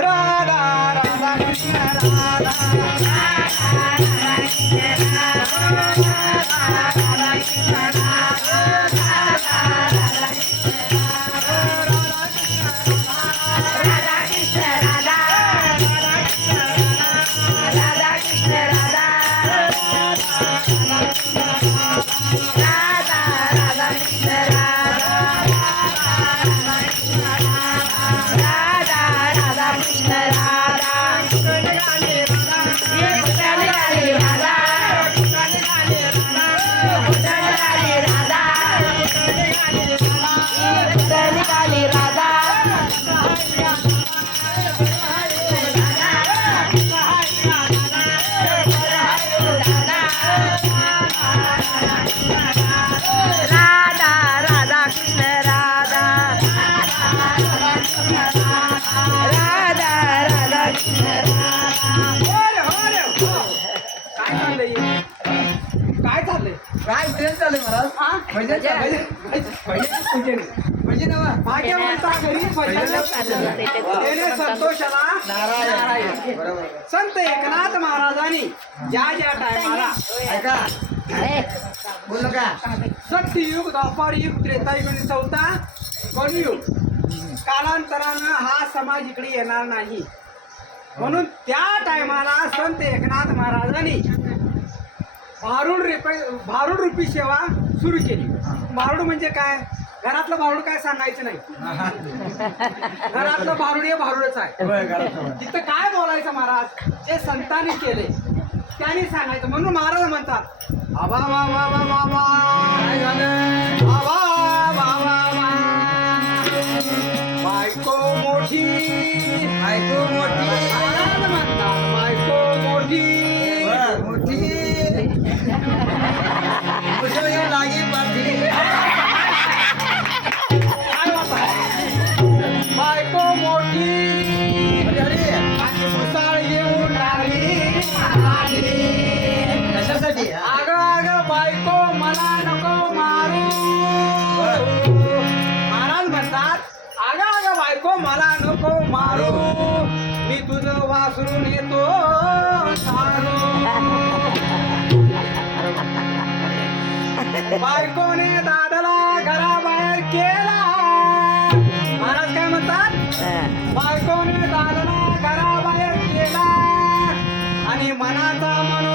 राधा राधा कृष्ण राधा काय ट्रेन चालू महाराज म्हणजे ना भाग्यवंता घरी संतोषाला नारायण. संत एकनाथ महाराजांनी ज्या ज्या टायमाला ऐका बोल का सत्ययुग द्वापर युग त्रेतायुग आणि चौथा कलियुग कालांतरानं हा समाज इकडे येणार नाही म्हणून त्या टायमाला संत एकनाथ महाराजांनी भारूड रूपी सेवा सुरू केली. भारूड म्हणजे काय? घरातलं भारूड काय सांगायचं नाही. घरातलं भारूड हे भारूडच आहे. तिथं काय बोलायचं महाराज जे संतांनी केले त्यांनी सांगायचं. म्हणून महाराज म्हणतात आबा वा वा वा वा वा काय झालं आबा वा वा वा बायको मोठी महाराज म्हणतात बायको मोठी लागी बायको मोठी मुसाळ येऊन लागली कशासाठी? अगं बायको मला नको मारू. महाराज म्हणतात अगं बायको मला नको मारू मी तुझं वासरून येतो सारू. बायकोने दादाला घराबाहेर केला. महाराज काय म्हणतात बायकोने दादाला घराबाहेर केला आणि मनाचा मन